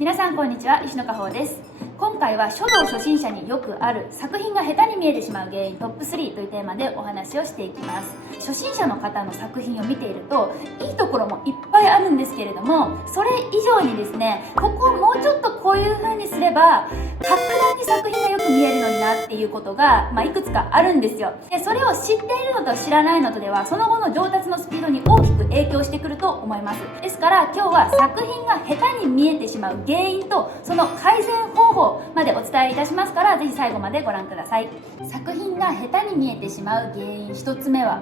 皆さんこんにちは、石野香穂です。今回は書道初心者によくある作品が下手に見えてしまう原因トップ3というテーマでお話をしていきます。初心者の方の作品を見ているといいところもいっぱいあるんですけれども、それ以上にですね、ここをもうちょっとこういう風にすれば格段に作品がよく見えるのになっていうことが、いくつかあるんですよ。でそれを知っているのと知らないのとではその後の上達のスピードに大きく影響してくると思います。ですから今日は作品が下手に見えてしまう原因とその改善方法までお伝えいたしますから、ぜひ最後までご覧ください。作品が下手に見えてしまう原因1つ目は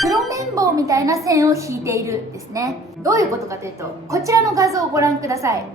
黒綿棒みたいな線を引いているですね。どういうことかというと、こちらの画像をご覧ください。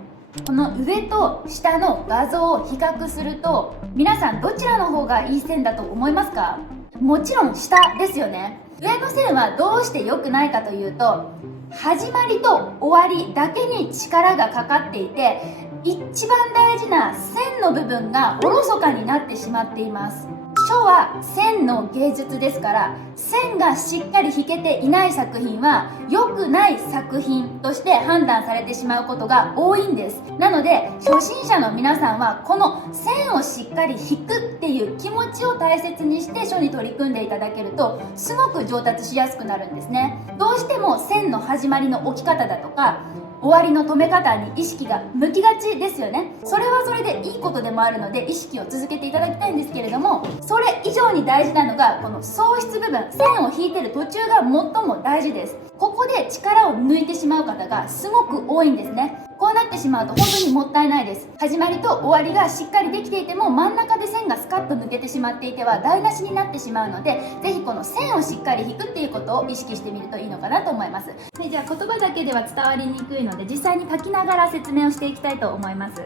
この上と下の画像を比較すると、皆さんどちらの方がいい線だと思いますか？もちろん下ですよね。上の線はどうして良くないかというと、始まりと終わりだけに力がかかっていて、一番大事な線の部分がおろそかになってしまっています。書は線の芸術ですから、線がしっかり引けていない作品は良くない作品として判断されてしまうことが多いんです。なので初心者の皆さんはこの線をしっかり引くっていう気持ちを大切にして書に取り組んでいただけると、すごく上達しやすくなるんですね。どうしても線の始まりの置き方だとか終わりの止め方に意識が向きがちですよね。それはそれでいいことでもあるので意識を続けていただきたいんですけれども、それ以上に大事なのがこの創出部分、線を引いてる途中が最も大事です。ここで力を抜いてしまう方がすごく多いんですね。こうなってしまうと本当にもったいないです。始まりと終わりがしっかりできていても真ん中で線がスカッと抜けてしまっていては台無しになってしまうので、ぜひこの線をしっかり引くっていうことを意識してみるといいのかなと思います。じゃあ言葉だけでは伝わりにくいので実際に書きながら説明をしていきたいと思います。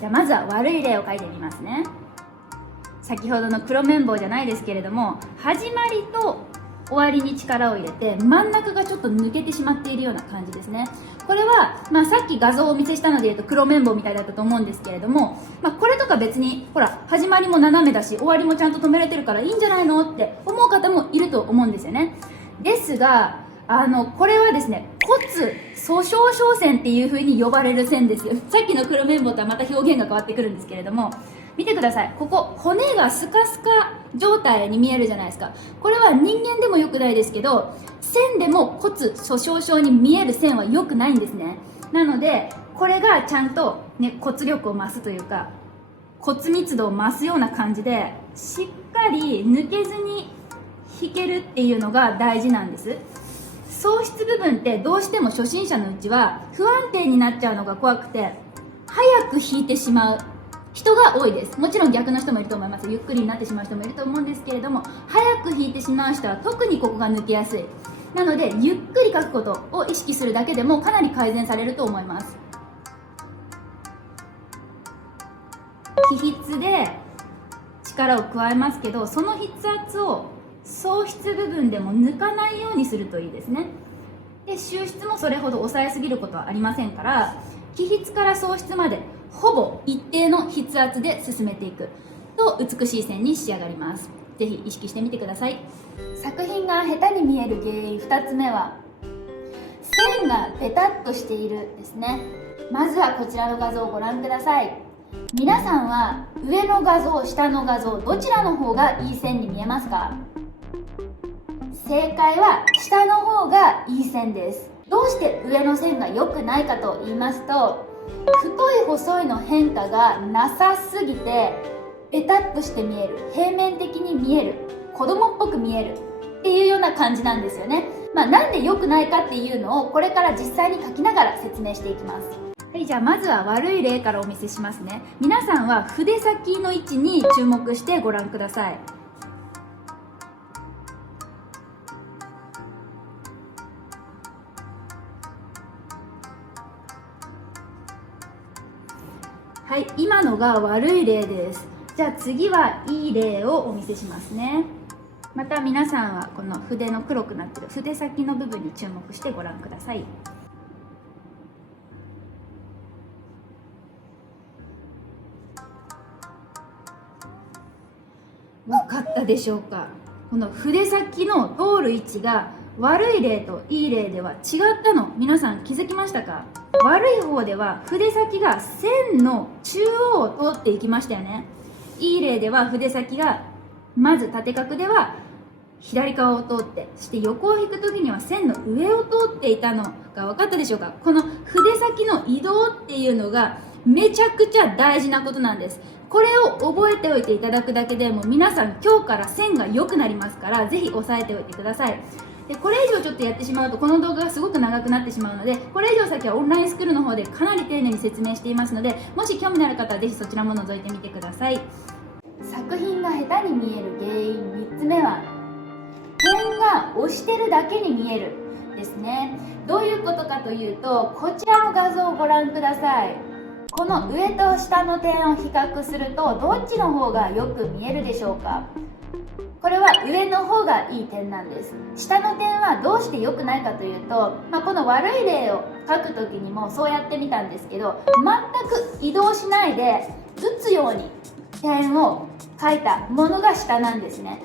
じゃあまずは悪い例を書いてみますね。先ほどの黒綿棒じゃないですけれども、始まりと終わりに力を入れて真ん中がちょっと抜けてしまっているような感じですね。これは、さっき画像をお見せしたので言うと黒綿棒みたいだったと思うんですけれども、これとか別にほら始まりも斜めだし終わりもちゃんと止めれてるからいいんじゃないのって思う方もいると思うんですよね。ですがこれはですね、骨粗しょう症線っていう風に呼ばれる線ですよ。さっきの黒綿棒とはまた表現が変わってくるんですけれども、見てください。ここ骨がスカスカ状態に見えるじゃないですか。これは人間でも良くないですけど、線でも骨粗しょう症に見える線は良くないんですね。なのでこれがちゃんと、骨力を増すというか骨密度を増すような感じでしっかり抜けずに引けるっていうのが大事なんです。創出部分ってどうしても初心者のうちは不安定になっちゃうのが怖くて早く引いてしまう人が多いです。もちろん逆の人もいると思います。ゆっくりになってしまう人もいると思うんですけれども、早く引いてしまう人は特にここが抜けやすい。なのでゆっくり書くことを意識するだけでもかなり改善されると思います。起筆で力を加えますけど、その筆圧を創出部分でも抜かないようにするといいですね。で収出もそれほど抑えすぎることはありませんから、起筆から創出までほぼ一定の筆圧で進めていくと美しい線に仕上がります。ぜひ意識してみてください。作品が下手に見える原因2つ目は線がペタッとしているですね。まずはこちらの画像をご覧ください。皆さんは上の画像下の画像どちらの方がいい線に見えますか？正解は下の方がいい線です。どうして上の線が良くないかと言いますと、太い細いの変化がなさすぎてペタッとして見える、平面的に見える、子供っぽく見えるっていうような感じなんですよね。なんで良くないかっていうのをこれから実際に書きながら説明していきます。はい、じゃあまずは悪い例からお見せしますね。皆さんは筆先の位置に注目してご覧ください。はい、今のが悪い例です。じゃあ次はいい例をお見せしますね。また皆さんはこの筆の黒くなっている筆先の部分に注目してご覧ください。分かったでしょうか？この筆先の通る位置が悪い例といい例では違ったの、皆さん気づきましたか？悪い方では筆先が線の中央を通っていきましたよね。いい例では筆先がまず縦角では左側を通って、そして横を引く時には線の上を通っていたのが分かったでしょうか。この筆先の移動っていうのがめちゃくちゃ大事なことなんです。これを覚えておいていただくだけでも皆さん今日から線が良くなりますから、ぜひ押さえておいてください。でこれ以上ちょっとやってしまうとこの動画がすごく長くなってしまうので、これ以上先はオンラインスクールの方でかなり丁寧に説明していますので、もし興味のある方はぜひそちらも覗いてみてください。作品が下手に見える原因3つ目は、点が押してるだけに見えるですね。どういうことかというと、こちらの画像をご覧ください。この上と下の点を比較するとどっちの方がよく見えるでしょうか。これは上の方がいい点なんです。下の点はどうして良くないかというと、この悪い例を書く時にもそうやってみたんですけど、全く移動しないで打つように点を書いたものが下なんですね。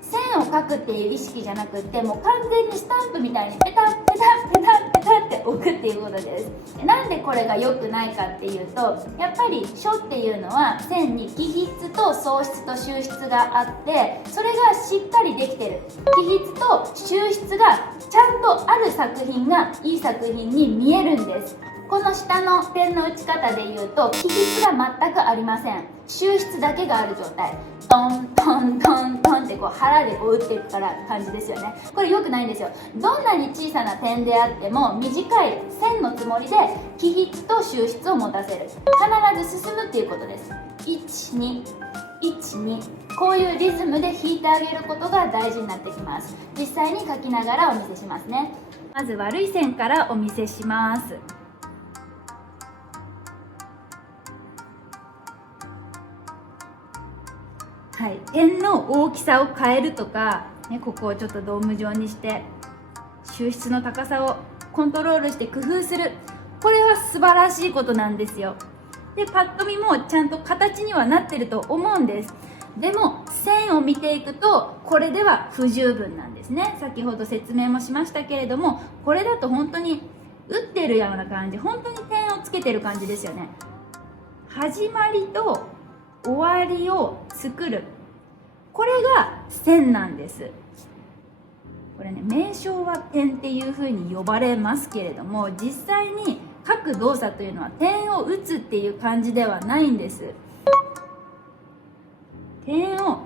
線を書くっていう意識じゃなくって、もう完全にスタンプみたいにペタッペタッペタッペタッって置くっていうことです。なんでこれが良くないかっていうと、やっぱり書っていうのは線に起筆と送筆と収筆があって、それがしっかりできてる。起筆と収筆がちゃんとある作品がいい作品に見えるんです。この下の点の打ち方でいうと、起筆が全くありません。収筆だけがある状態。トントントントンって腹で打っていくから感じですよね。これ良くないんですよ。どんなに小さな点であっても短い線のつもりで起筆と収筆を持たせる。必ず進むっていうことです。1、2、1、2。こういうリズムで弾いてあげることが大事になってきます。実際に書きながらお見せしますね。まず悪い線からお見せします。はい、点の大きさを変えるとか、ここをちょっとドーム状にして収筆の高さをコントロールして工夫する。これは素晴らしいことなんですよ。でパッと見もちゃんと形にはなってると思うんです。でも線を見ていくとこれでは不十分なんですね。先ほど説明もしましたけれども、これだと本当に打ってるような感じ、本当に点をつけてる感じですよね。始まりと終わりを作る、これが線なんです。これね、名称は点っていうふうに呼ばれますけれども、実際に書く動作というのは点を打つっていう感じではないんです。点を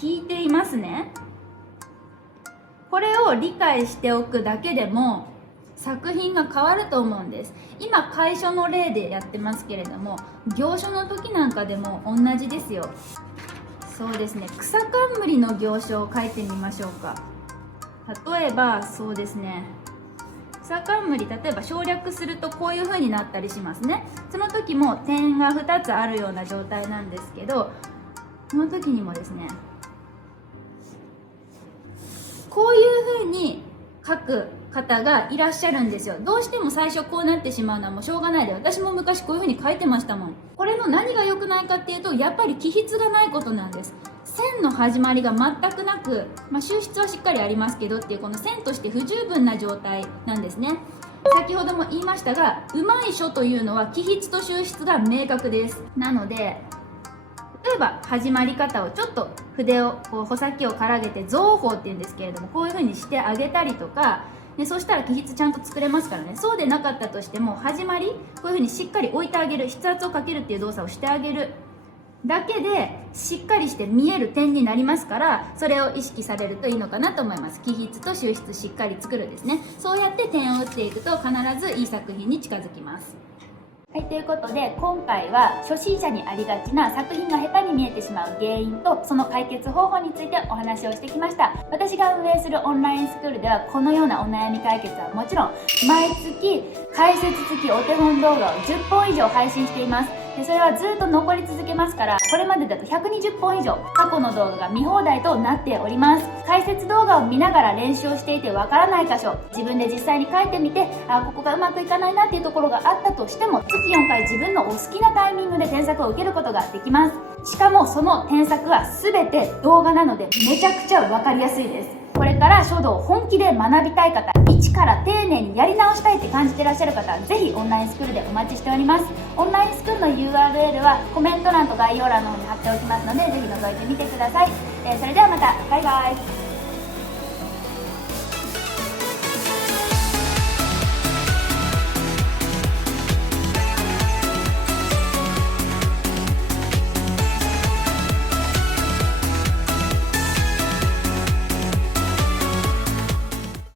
引いていますね。これを理解しておくだけでも作品が変わると思うんです。今楷書の例でやってますけれども、行書の時なんかでも同じですよ。そうですね、草冠の行書を書いてみましょうか。例えばそうですね、草冠、例えば省略するとこういう風になったりしますね。その時も点が2つあるような状態なんですけど、その時にもですね、こういう風に書く方がいらっしゃるんですよ。どうしても最初こうなってしまうのはもうしょうがないで、私も昔こういう風に書いてましたもん。これの何が良くないかっていうと、やっぱり起筆がないことなんです。線の始まりが全くなく、収筆はしっかりありますけどっていう、この線として不十分な状態なんですね。先ほども言いましたが、うまい書というのは起筆と収筆が明確です。なので例えば始まり方をちょっと筆を穂先をからげて増法っていうんですけれども、こういう風にしてあげたりとか、そうしたら起筆ちゃんと作れますからね。そうでなかったとしても始まりこういう風にしっかり置いてあげる、筆圧をかけるっていう動作をしてあげるだけでしっかりして見える点になりますから、それを意識されるといいのかなと思います。起筆と収筆しっかり作るですね。そうやって点を打っていくと必ずいい作品に近づきます。はい、ということで今回は初心者にありがちな作品が下手に見えてしまう原因とその解決方法についてお話をしてきました。私が運営するオンラインスクールではこのようなお悩み解決はもちろん毎月解説付きお手本動画を10本以上配信しています。でそれはずっと残り続けますから、これまでだと120本以上過去の動画が見放題となっております。解説動画を見ながら練習をしていてわからない箇所、自分で実際に書いてみて、ここがうまくいかないなっていうところがあったとしても、月4回自分のお好きなタイミングで添削を受けることができます。しかもその添削は全て動画なのでめちゃくちゃわかりやすいです。これから書道を本気で学びたい方、一から丁寧にやり直したいって感じてらっしゃる方はぜひオンラインスクールでお待ちしております。オンラインスクールの URL はコメント欄と概要欄の方に貼っておきますので、ぜひ覗いてみてください。それではまた、バイバイ。